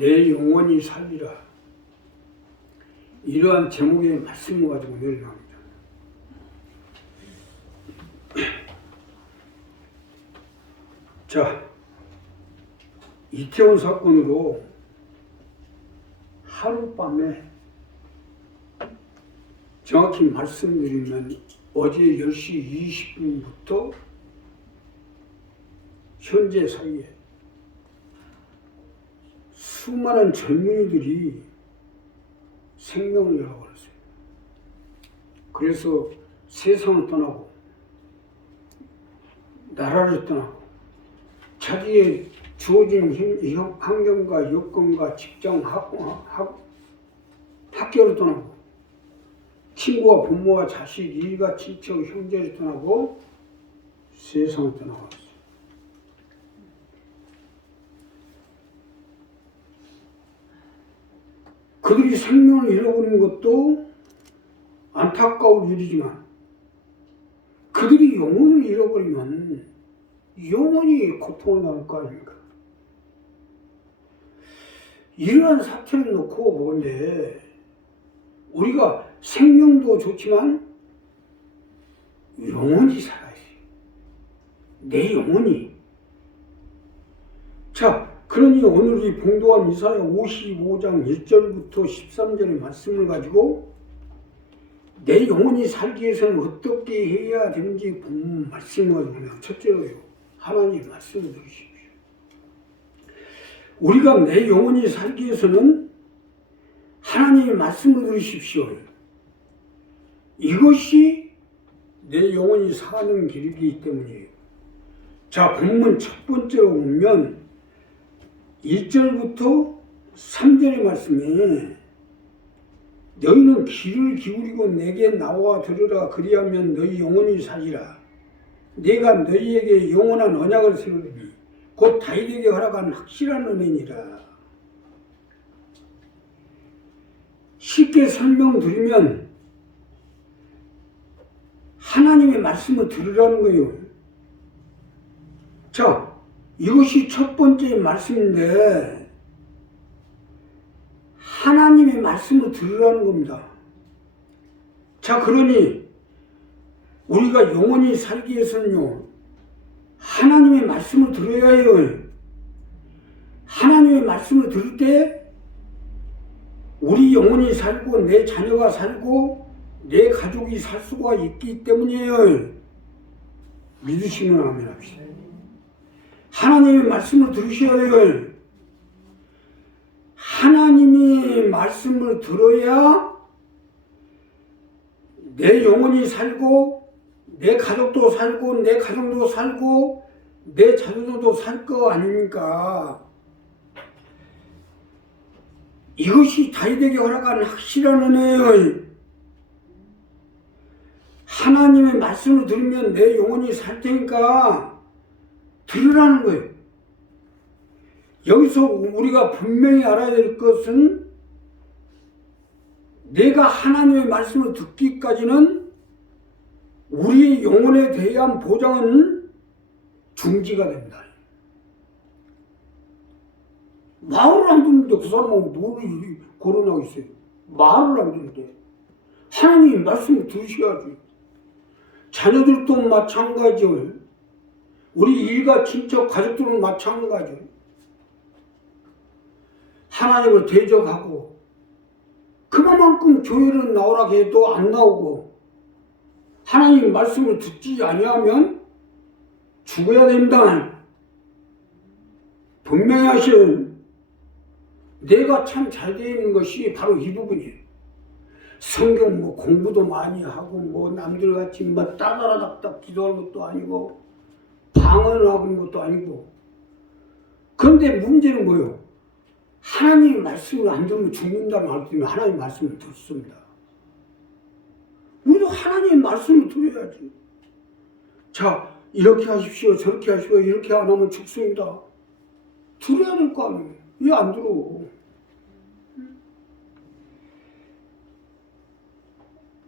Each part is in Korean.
내 영혼이 살리라. 이러한 제목의 말씀을 가지고 내려갑니다. 자, 이태원 사건으로 하룻밤에 정확히 말씀드리면 어제 10시 20분부터 현재 사이에 수많은 젊은이들이 생명을 잃어버렸어요. 그래서 세상을 떠나고 나라를 떠나고 자기의 주어진 환경과 여건과 직장, 학교를 떠나고 친구와 부모와 자식, 일가, 친척, 형제를 떠나고 세상을 떠나갔어요. 그들이 생명을 잃어버린 것도 안타까운 일이지만 그들이 영혼을 잃어버리면 영원히 고통을 받을 거 아닙니까? 이러한 사태를 놓고 보건대 우리가 생명도 좋지만 영혼이 살아야지. 내 영혼이. 자, 그러니 오늘 이 봉도한 이사야 55장 1절부터 13절의 말씀을 가지고 내 영혼이 살기 위해서는 어떻게 해야 되는지 본 말씀을 가지고 그냥 첫째로요. 하나님의 말씀을 들으십시오. 우리가 내 영혼이 살기 위해서는 하나님의 말씀을 들으십시오. 이것이 내 영혼이 사는 길이기 때문이에요. 자, 본문 첫 번째로 보면 1절부터 3절의 말씀에 너희는 귀를 기울이고 내게 나와 들으라. 그리하면 너희 영혼이 살리라. 내가 너희에게 영원한 언약을 세우리니 곧 다윗에게 허락한 확실한 은혜니라. 쉽게 설명드리면 하나님의 말씀을 들으라는 거예요. 자, 이것이 첫 번째 말씀인데 하나님의 말씀을 들으라는 겁니다. 자, 그러니 우리가 영원히 살기 위해서는요, 하나님의 말씀을 들어야 해요. 하나님의 말씀을 들을 때 우리 영혼이 살고 내 자녀가 살고 내 가족이 살 수가 있기 때문이에요. 믿으시면 아멘 합시다. 하나님의 말씀을 들으셔야 돼요. 하나님의 말씀을 들어야 내 영혼이 살고 내 가족도 살고 내 가정도 살고 내 자녀도 살 거 아닙니까? 이것이 다윗에게 허락한 확실한 은혜예요. 하나님의 말씀을 들으면 내 영혼이 살 테니까 들으라는 거예요. 여기서 우리가 분명히 알아야 될 것은 내가 하나님의 말씀을 듣기까지는 우리의 영혼에 대한 보장은 중지가 됩니다. 말을 안 듣는데 그 사람은 뭘 거론하고 있어요? 말을 안 듣는데 하나님의 말씀을 들으셔야지. 자녀들도 마찬가지요. 우리 일가 친척 가족들은 마찬가지요. 하나님을 대적하고 그만큼 교회를 나오라 해도 안 나오고 하나님 말씀을 듣지 아니하면 죽어야 된다. 분명히 하시는 내가 참 잘 되어 있는 것이 바로 이 부분이에요. 성경 공부도 많이 하고 남들같이 따다라닥닥 기도하는 것도 아니고 방언하는 것도 아니고. 그런데 문제는 뭐예요? 하나님의 말씀을 안 들으면 죽는다 말씀이면 하나님의 말씀을 듣습니다. 우리도 하나님의 말씀을 들어야지. 자, 이렇게 하십시오, 저렇게 하십시오, 이렇게 안 하면 죽습니다. 들어야 될 거 아니에요. 왜 안 들어?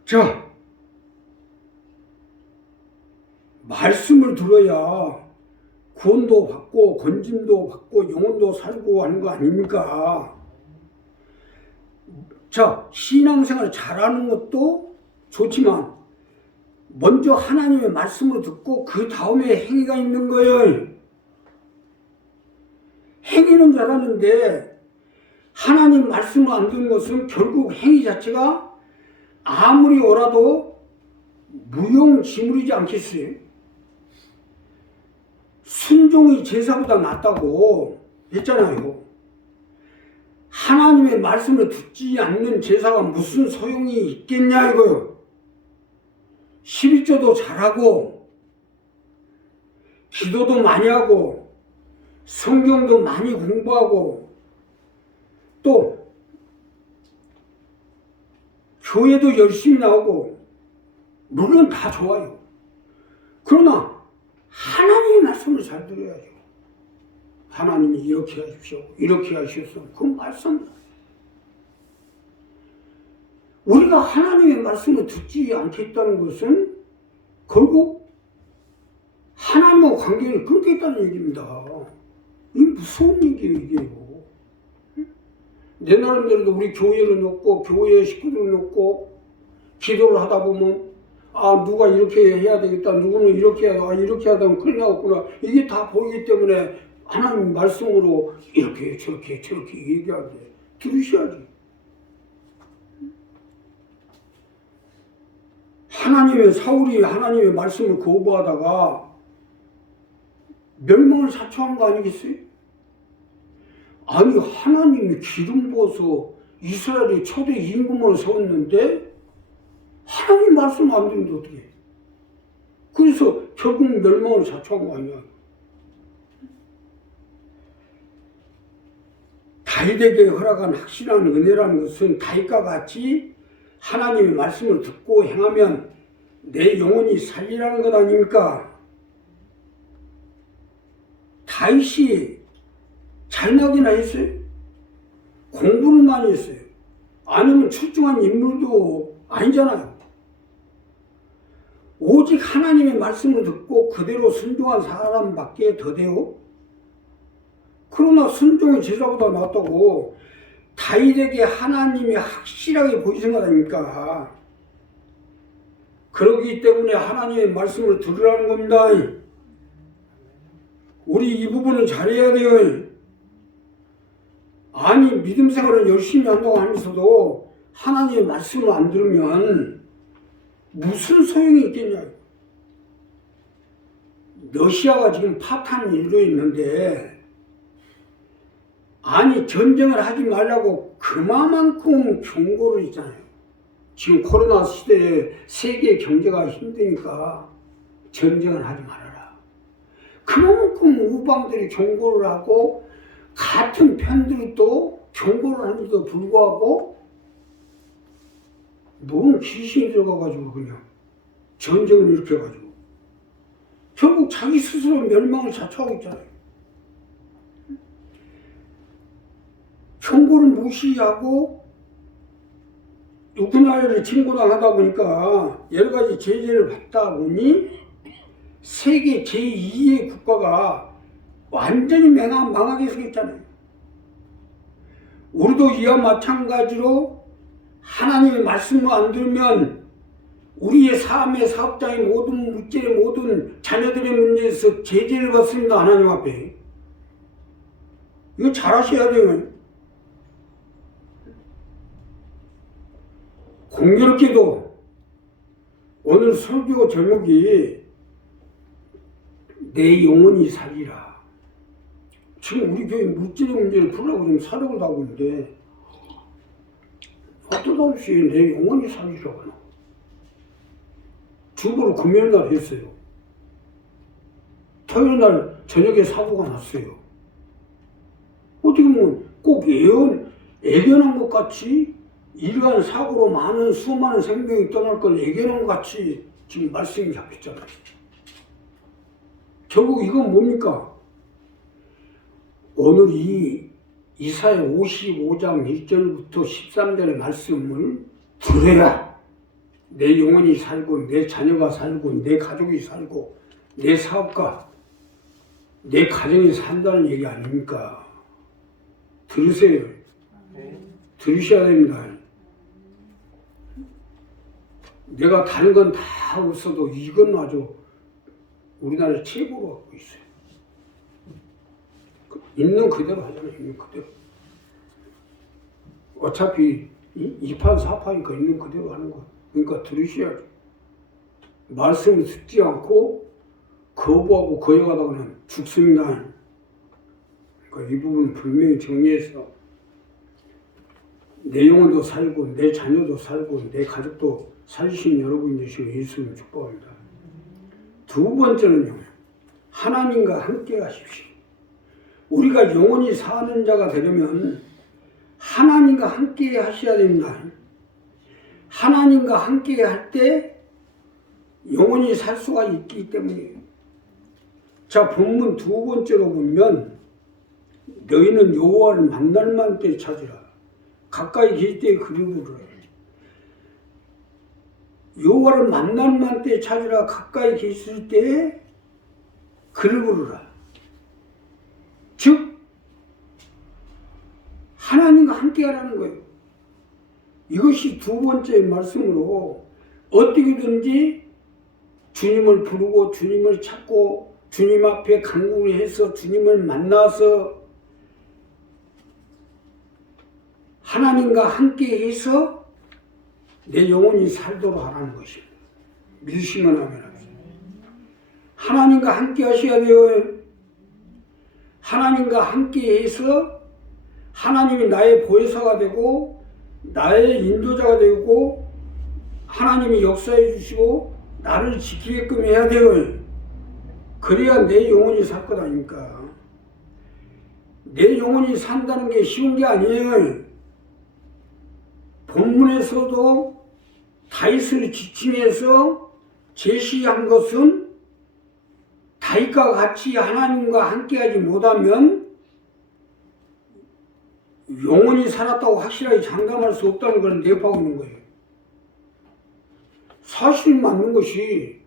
자, 말씀을 들어야 구원도 받고 건짐도 받고 영혼도 살고 하는 거 아닙니까? 자, 신앙생활 잘하는 것도 좋지만 먼저 하나님의 말씀을 듣고 그 다음에 행위가 있는 거예요. 행위는 잘하는데 하나님 말씀을 안 듣는 것은 결국 행위 자체가 아무리 오라도 무용지물이지 않겠어요? 순종이 제사보다 낫다고 했잖아요. 하나님의 말씀을 듣지 않는 제사가 무슨 소용이 있겠냐 이거요. 11조도 잘하고 기도도 많이 하고 성경도 많이 공부하고 또 교회도 열심히 나오고 물론 다 좋아요. 그러나 하나님의 말씀을 잘 들어야죠. 하나님이 이렇게 하십시오. 이렇게 하셨어. 그 말씀. 우리가 하나님의 말씀을 듣지 않겠다는 것은 결국 하나님과 관계를 끊겠다는 얘기입니다. 이게 무서운 얘기예요, 이게요. 내 나름대로도 우리 교회를 놓고 교회 식구들을 놓고 기도를 하다 보면 누가 이렇게 해야 되겠다. 누구는 이렇게 해야 이렇게 하다 보면 큰일 나겠구나. 이게 다 보이기 때문에 하나님 말씀으로 이렇게 저렇게 얘기하는데 들으셔야지. 사울이 하나님의 말씀을 거부하다가 멸망을 자초한 거 아니겠어요? 아니 하나님이 기름 부어서 이스라엘의 초대 임금으로 세웠는데 하나님 말씀 안 듣는데 어떻게 해? 그래서 결국 멸망을 자초한 거 아니야. 다윗에게 허락한 확실한 은혜라는 것은 다윗과 같이 하나님의 말씀을 듣고 행하면 내 영혼이 살리라는 것 아닙니까? 다윗이 잘나기나 했어요? 공부를 많이 했어요. 아니면 출중한 인물도 아니잖아요. 오직 하나님의 말씀을 듣고 그대로 순종한 사람밖에 더 돼요. 그러나 순종의 제사보다 낫다고 다윗에게 하나님이 확실하게 보이신 것 아닙니까? 그러기 때문에 하나님의 말씀을 들으라는 겁니다. 우리 이 부분은 잘해야 돼요. 아니 믿음 생활을 열심히 한다고 하면서도 하나님의 말씀을 안 들으면 무슨 소용이 있겠냐. 러시아가 지금 파탄 일로 있는데 아니 전쟁을 하지 말라고 그만큼 경고를 했잖아요. 지금 코로나 시대에 세계 경제가 힘드니까 전쟁을 하지 말아라. 그만큼 우방들이 경고를 하고 같은 편들이 또 경고를 하는데도 불구하고 뭔 귀신이 들어가가지고 그냥 전쟁을 일으켜가지고 결국 자기 스스로 멸망을 자초하고 있잖아요. 경고를 무시하고 우크라이나를 침공하다 보니까 여러 가지 제재를 받다 보니 세계 제2의 국가가 완전히 망하게 생겼잖아요. 우리도 이와 마찬가지로 하나님의 말씀을 안 들으면 우리의 삶의 사업장의 모든 물질의 모든 자녀들의 문제에서 제재를 받습니다. 하나님 앞에. 이거 잘 하셔야 돼요. 공교롭게도 오늘 설교 제목이 내 영혼이 살리라. 지금 우리 교회 물질의 문제를 풀려고 좀 사력을 하고 있는데 어떠다없이 내 영혼이 살리라고 하나. 주보를 금요일날 했어요. 토요일날 저녁에 사고가 났어요. 어떻게 보면 꼭 예견한 것 같이 이러한 사고로 수많은 생명이 떠날 걸 예견한 것 같이 지금 말씀이 잡혔잖아요. 결국 이건 뭡니까? 오늘 이 이사야 55장 1절부터 13절의 말씀을 들어야 내 영혼이 살고 내 자녀가 살고 내 가족이 살고 내 사업가 내 가정이 산다는 얘기 아닙니까? 들으세요. 들으셔야 됩니다. 내가 다른 건 다 없어도 이건 아주 우리나라 최고로 갖고 있어요. 있는 그대로 하잖아요. 있는 그대로. 어차피 2판 4판이니까 있는 그대로 하는 거야. 그러니까 들으셔야죠. 말씀을 듣지 않고 거부하고 거역하다 그러면 죽습니다. 그러니까 이 부분은 분명히 정리해서 내 영혼도 살고 내 자녀도 살고 내 가족도 살리신 여러분 되시고 예수님 축복합니다. 두 번째는요. 하나님과 함께 하십시오. 우리가 영원히 사는 자가 되려면 하나님과 함께 하셔야 됩니다. 하나님과 함께 할 때 영원히 살 수가 있기 때문이에요. 자, 본문 두 번째로 보면 너희는 여호와를 만날 만한 때 찾으라. 가까이 계실 때 그를 부르라. 여호와를 만날 만한 때 찾으라. 가까이 계실 때 그를 부르라. 즉 하나님과 함께 하라는 거예요. 이것이 두 번째 말씀으로 어떻게든지 주님을 부르고 주님을 찾고 주님 앞에 간구를 해서 주님을 만나서 하나님과 함께 해서 내 영혼이 살도록 하라는 것입니다. 믿으시면 하면 하나님과 함께 하셔야 돼요. 하나님과 함께 해서 하나님이 나의 보혜사가 되고 나의 인도자가 되고 하나님이 역사해 주시고 나를 지키게끔 해야 돼요. 그래야 내 영혼이 살 것 아닙니까? 내 영혼이 산다는 게 쉬운 게 아니에요. 본문에서도 다윗을 지칭해서 제시한 것은 다윗과 같이 하나님과 함께하지 못하면 영원히 살았다고 확실하게 장담할 수 없다는 걸 내포하고 있는 거예요. 사실 맞는 것이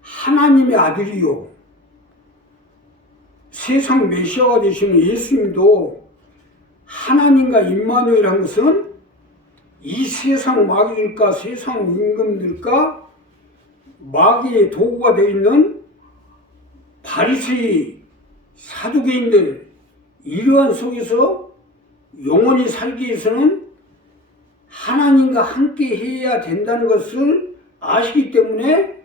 하나님의 아들이요. 세상 메시아가 되시는 예수님도 하나님과 임마누엘한 것은 이 세상 마귀들과 세상 임금들과 마귀의 도구가 되어 있는 바리새이 사두개인들 이러한 속에서 영원히 살기 위해서는 하나님과 함께 해야 된다는 것을 아시기 때문에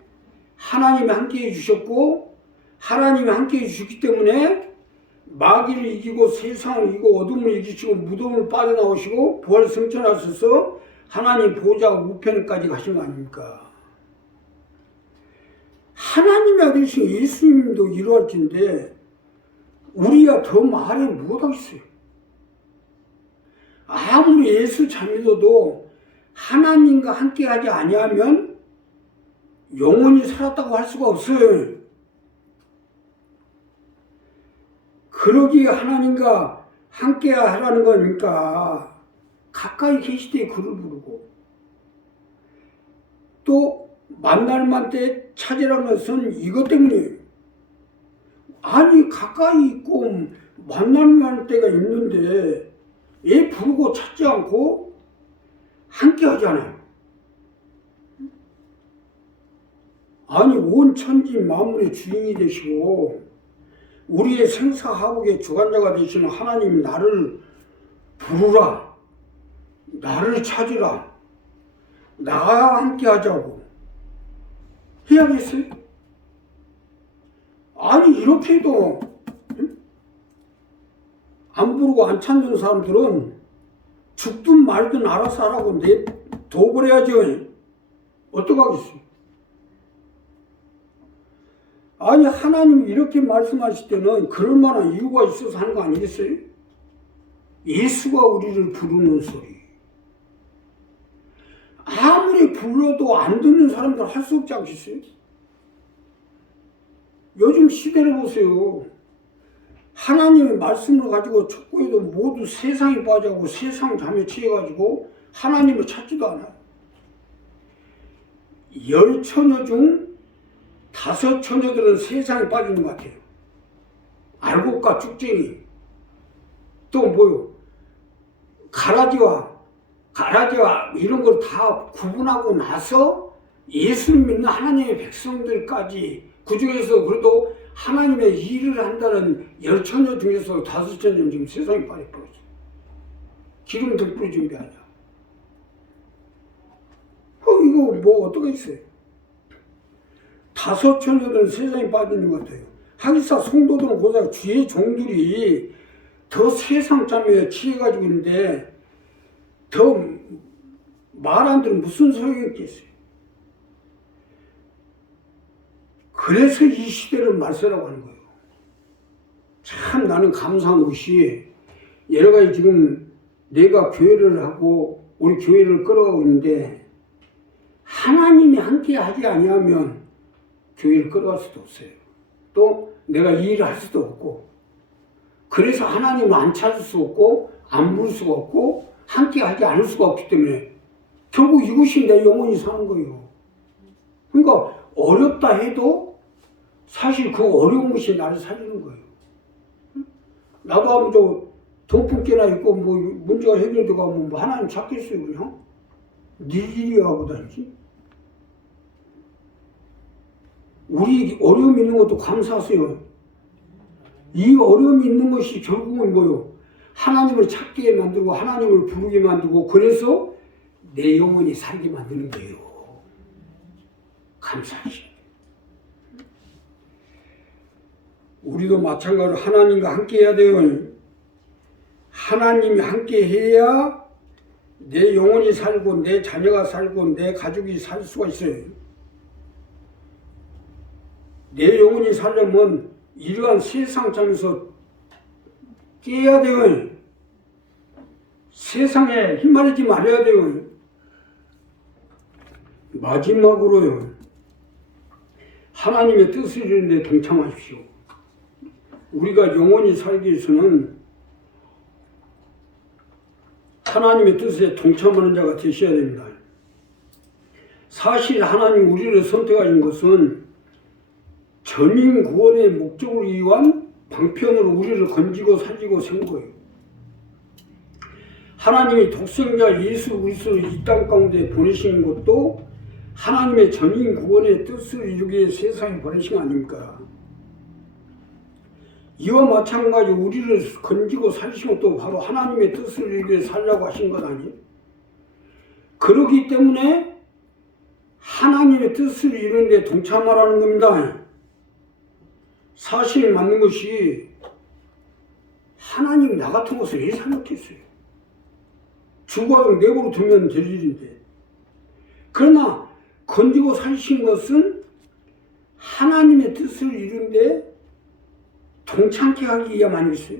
하나님이 함께 해주셨고 하나님이 함께 해주셨기 때문에 마귀를 이기고 세상을 이기고 어둠을 이기시고 무덤을 빠져나오시고 부활 승천하셔서 하나님 보좌 우편까지 가신 거 아닙니까? 하나님의 아들이신 예수님도 이러할 텐데 우리가 더 말을 못하겠어요. 아무리 예수 자매도 하나님과 함께하지 아니하면 영원히 살았다고 할 수가 없어요. 그러기에 하나님과 함께하라는 거니까 가까이 계실 때 그를 부르고 또 만날 만 때 찾으라는 것은 이것 때문이에요. 아니 가까이 있고 만날 만한 때가 있는데 애 부르고 찾지 않고 함께 하잖아요. 아니 온 천지 만물의 주인이 되시고 우리의 생사하복의 주관자가 되시는 하나님이 나를 부르라, 나를 찾으라, 나와 함께 하자고 해야겠어요? 아니 이렇게 해도 안 부르고 안 찾는 사람들은 죽든 말든 알아서 하라고 둬버려야죠. 어떡하겠어요? 아니 하나님이 이렇게 말씀하실 때는 그럴 만한 이유가 있어서 하는 거 아니겠어요? 예수가 우리를 부르는 소리. 아무리 불러도 안 듣는 사람들 할 수 없지 않겠어요? 요즘 시대를 보세요. 하나님의 말씀을 가지고 촉구해도 모두 세상에 빠져가고 세상 잠에 취해가지고 하나님을 찾지도 않아요. 10처녀 중 5처녀들은 세상에 빠지는 것 같아요. 알곡과 쭉쟁이, 또 뭐요? 가라지와 이런 걸 다 구분하고 나서 예수 믿는 하나님의 백성들까지, 그 중에서 그래도 하나님의 일을 한다는 10,000여 중에서 5,000명 지금 세상에 빠져버렸어요. 기름 덕분에 준비하냐. 이거 뭐 어떻게 있어요? 5,000여는 세상에 빠지는 것 같아요. 하기사 성도들은 고작 주의 종들이 더 세상 짬에 취해가지고 있는데 더 말 안 들으면 무슨 소용이 있겠어요. 그래서 이 시대를 말세라고 하는 거예요. 참 나는 감사한 것이 여러 가지 지금 내가 교회를 하고 우리 교회를 끌어가고 있는데 하나님이 함께 하지 아니하면 교회를 끌어갈 수도 없어요. 또 내가 이 일을 할 수도 없고, 그래서 하나님을 안 찾을 수 없고 안 부를 수가 없고 함께 하지 않을 수가 없기 때문에 결국 이것이 내 영혼이 사는 거예요. 그러니까 어렵다 해도 사실 그 어려운 것이 나를 살리는 거예요. 나도 하면 저 돈 끊기나 있고 뭐 문제가 해결되고 하면 뭐 하나님 찾겠어요 그냥? 네 일이야 하고 다니지. 우리 어려움이 있는 것도 감사하세요. 이 어려움이 있는 것이 결국은 뭐요? 하나님을 찾게 만들고 하나님을 부르게 만들고 그래서 내 영혼이 살게 만드는 거예요. 감사하시. 우리도 마찬가지로 하나님과 함께 해야 돼요. 하나님이 함께 해야 내 영혼이 살고 내 자녀가 살고 내 가족이 살 수가 있어요. 내 영혼이 살려면 이러한 세상 잠에서 깨야 돼요. 세상에 휘말리지 말아야 돼요. 마지막으로요. 하나님의 뜻을 이루는 데 동참하십시오. 우리가 영원히 살기 위해서는 하나님의 뜻에 동참하는 자가 되셔야 됩니다. 사실 하나님 우리를 선택하신 것은 전인 구원의 목적을 위한 방편으로 우리를 건지고 살리고 세운 거예요. 하나님이 독생자 예수 그리스도를 이 땅 가운데 보내신 것도 하나님의 전인 구원의 뜻을 이루기 위해 세상에 보내신 거 아닙니까? 이와 마찬가지로 우리를 건지고 살리신 것도 바로 하나님의 뜻을 이루기 위해 살려고 하신 것 아니에요? 그렇기 때문에 하나님의 뜻을 이루는 데 동참하라는 겁니다. 사실 맞는 것이 하나님 나 같은 것을 왜 살렸겠어요? 죽어도 내버려 두면 될 일인데. 그러나 건지고 살리신 것은 하나님의 뜻을 이루는데 동참케 하기 위함 아니겠어요?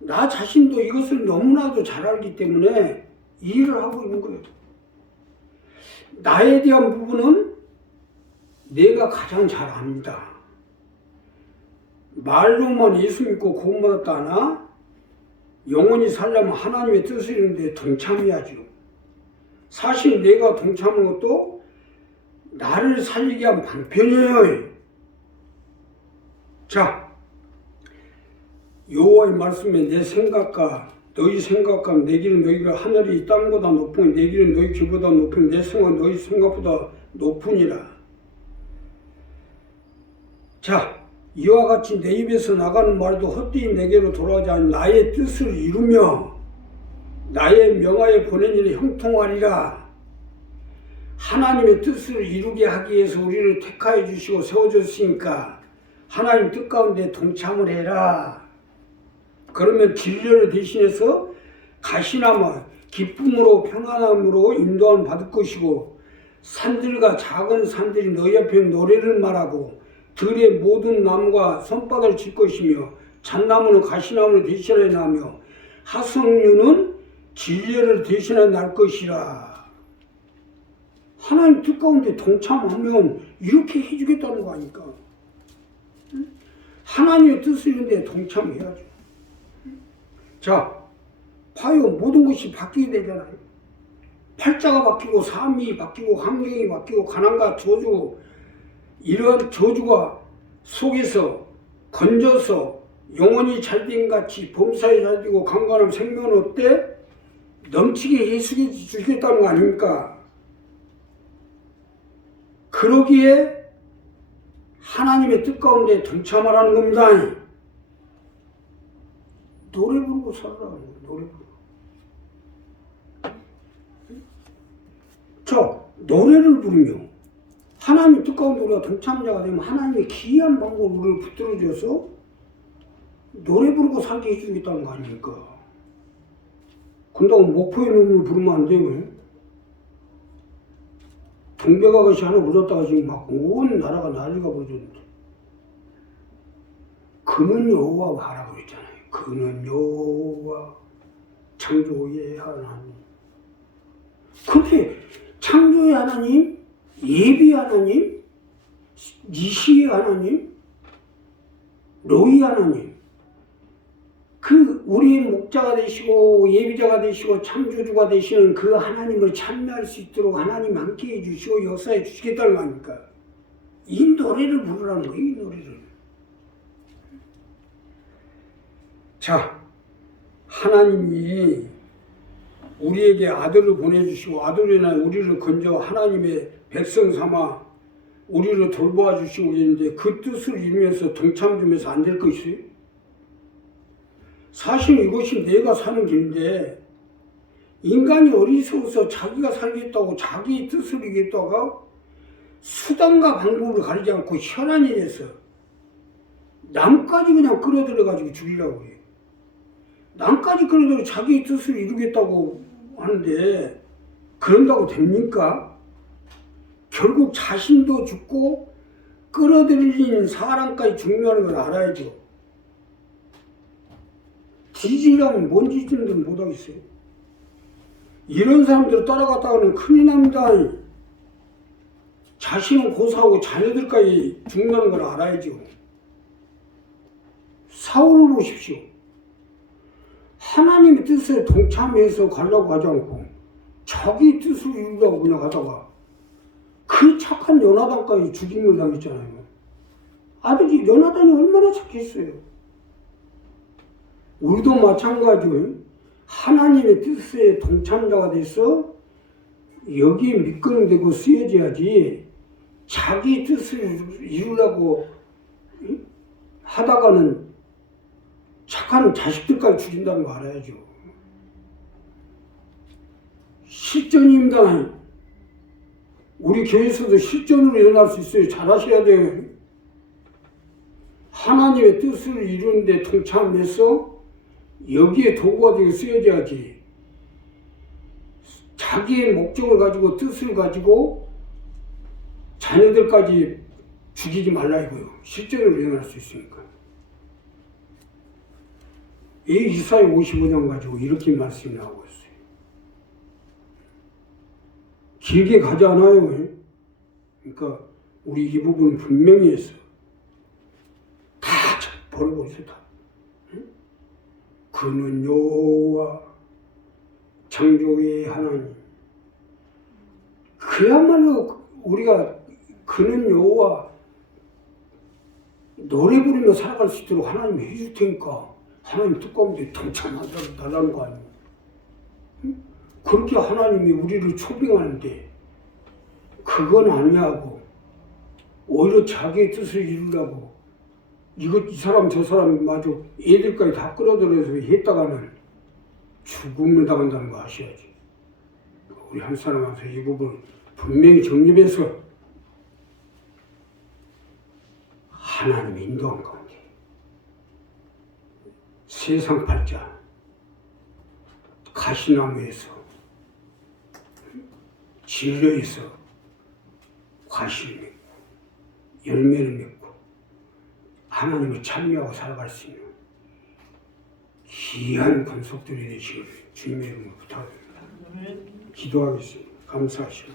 나 자신도 이것을 너무나도 잘 알기 때문에 일을 하고 있는 거예요. 나에 대한 부분은 내가 가장 잘 압니다. 말로만 예수 믿고 구원받았다 하나 영원히 살려면 하나님의 뜻을 이루는데 동참해야죠. 사실 내가 동참하는 것도 나를 살리게 한 방편이에요. 자, 여호와의 말씀에 내 생각과 너희 생각과 내 길은 너희가 하늘이 땅보다 높으니 내 길은 너희 길보다 높으니 내 생각은 너희 생각보다 높으니라. 자, 이와 같이 내 입에서 나가는 말도 헛되이 내게로 돌아오지 않은 나의 뜻을 이루며 나의 명하에 보낸 일에 형통하리라. 하나님의 뜻을 이루게 하기 위해서 우리를 택하여 주시고 세워줬으니까 하나님 뜻 가운데 동참을 해라. 그러면 진리를 대신해서 가시나마 기쁨으로 평안함으로 인도함을 받을 것이고 산들과 작은 산들이 너희 앞에 노래를 말하고 들의 모든 나무가 손바닥을 칠 것이며 잣나무는 가시나무를 대신하여 나며 하석류는 진리를 대신하여 날 것이라. 하나님 뜻 가운데 동참하면 이렇게 해주겠다는 거 아닙니까? 하나님의 뜻을 이루는데 동참해야죠. 자, 봐요. 모든 것이 바뀌게 되잖아요. 팔자가 바뀌고 삶이 바뀌고 환경이 바뀌고 가난과 저주, 이러한 저주가 속에서 건져서 영혼이 잘된 같이 범사에 잘되고 강건함 생명은 어때? 넘치게 예수께 주시겠다는 거 아닙니까? 그러기에 하나님의 뜻 가운데 동참하라는 겁니다. 노래 부르고 살아라. 노래 부르고. 노래를 부르며 하나님 뜻 가운데 우리가 동참자가 되면 하나님의 기이한 방법으로 우리를 붙들어줘서 노래 부르고 살게 해주겠다는 거 아닙니까? 근다고 목포의 눈물 부르면 안 돼요. 동백아가씨 하나 불렀다가 지금 막 온 나라가 난리가 벌어졌는데. 그는 여호와 하라고 그랬잖아요. 그는 여호와 창조의 하나님. 그렇게 창조의 하나님, 예비의 하나님, 니시의 하나님, 로이 하나님, 그 우리의 목자가 되시고 예비자가 되시고 창조주가 되시는 그 하나님을 찬미할 수 있도록 하나님 함께해 주시고 역사해 주시겠다는 거 아닙니까? 이 노래를 부르라는 거예요. 이 노래를. 자, 하나님이 우리에게 아들을 보내주시고 아들로 인하여 우리를 건져 하나님의 백성 삼아 우리를 돌보아 주시고 있는데 그 뜻을 이루면서 동참 주면서 안 될 것이에요? 사실 이것이 내가 사는 길인데 인간이 어리석어서 자기가 살겠다고 자기 뜻을 이겠다가 수단과 방법을 가리지 않고 혈안이 돼서 남까지 그냥 끌어들여가지고 죽이려고 해요. 남까지 끌어들여 자기 뜻을 이루겠다고 하는데 그런다고 됩니까? 결국 자신도 죽고 끌어들이는 사람까지 죽는다는 걸 알아야죠. 뒤지려면 뭔 뒤지든 못하겠어요. 이런 사람들을 따라갔다가는 큰일 납니다. 자신은 고사하고 자녀들까지 죽는다는 걸 알아야죠. 사울을 보십시오. 하나님의 뜻에 동참해서 가려고 하지 않고 자기 뜻을 이루려고 그냥 하다가 그 착한 요나단까지 죽임을 당했잖아요. 아들이 요나단이 얼마나 착했어요. 우리도 마찬가지로 하나님의 뜻에 동참자가 돼서 여기에 미끄럼되고 쓰여져야지 자기 뜻을 이루려고 하다가는 착한 자식들까지 죽인다는 거 알아야죠. 실전입니다. 우리 교회에서도 실전으로 일어날 수 있어요. 잘하셔야 돼요. 하나님의 뜻을 이루는데 동참해서 여기에 도구가 되게 쓰여져야지. 자기의 목적을 가지고 뜻을 가지고 자녀들까지 죽이지 말라 이거요. 실제로 일어날 수 있으니까. 이 이사야 55장 가지고 이렇게 말씀이 나오고 있어요. 길게 가지 않아요. 그러니까 우리 이 부분 분명히 해서 다 버리고 있어요. 다. 그는 여호와 창조의 하나님. 그야말로 우리가 그는 여호와 노래 부르며 살아갈 수 있도록 하나님이 해줄 테니까 하나님 뜻 가운데 동참하달라는 거 아니에요. 그렇게 하나님이 우리를 초빙하는데 그건 아니하고 오히려 자기의 뜻을 이루려고 이 사람 저 사람 마저 애들까지 다 끌어들여서 했다가는 죽음을 당한다는 거 아셔야지. 우리 한 사람한테 이 부분 분명히 정립해서 하나님의 인도한 가운데 세상 팔자 가시나무에서 진로에서 과실을 맺고 열매를 맺고 하나님을 찬미하고 살아갈 수 있는 귀한 권속들이 되시기를 주님의 이름으로 부탁드립니다. 기도하겠습니다. 감사하시고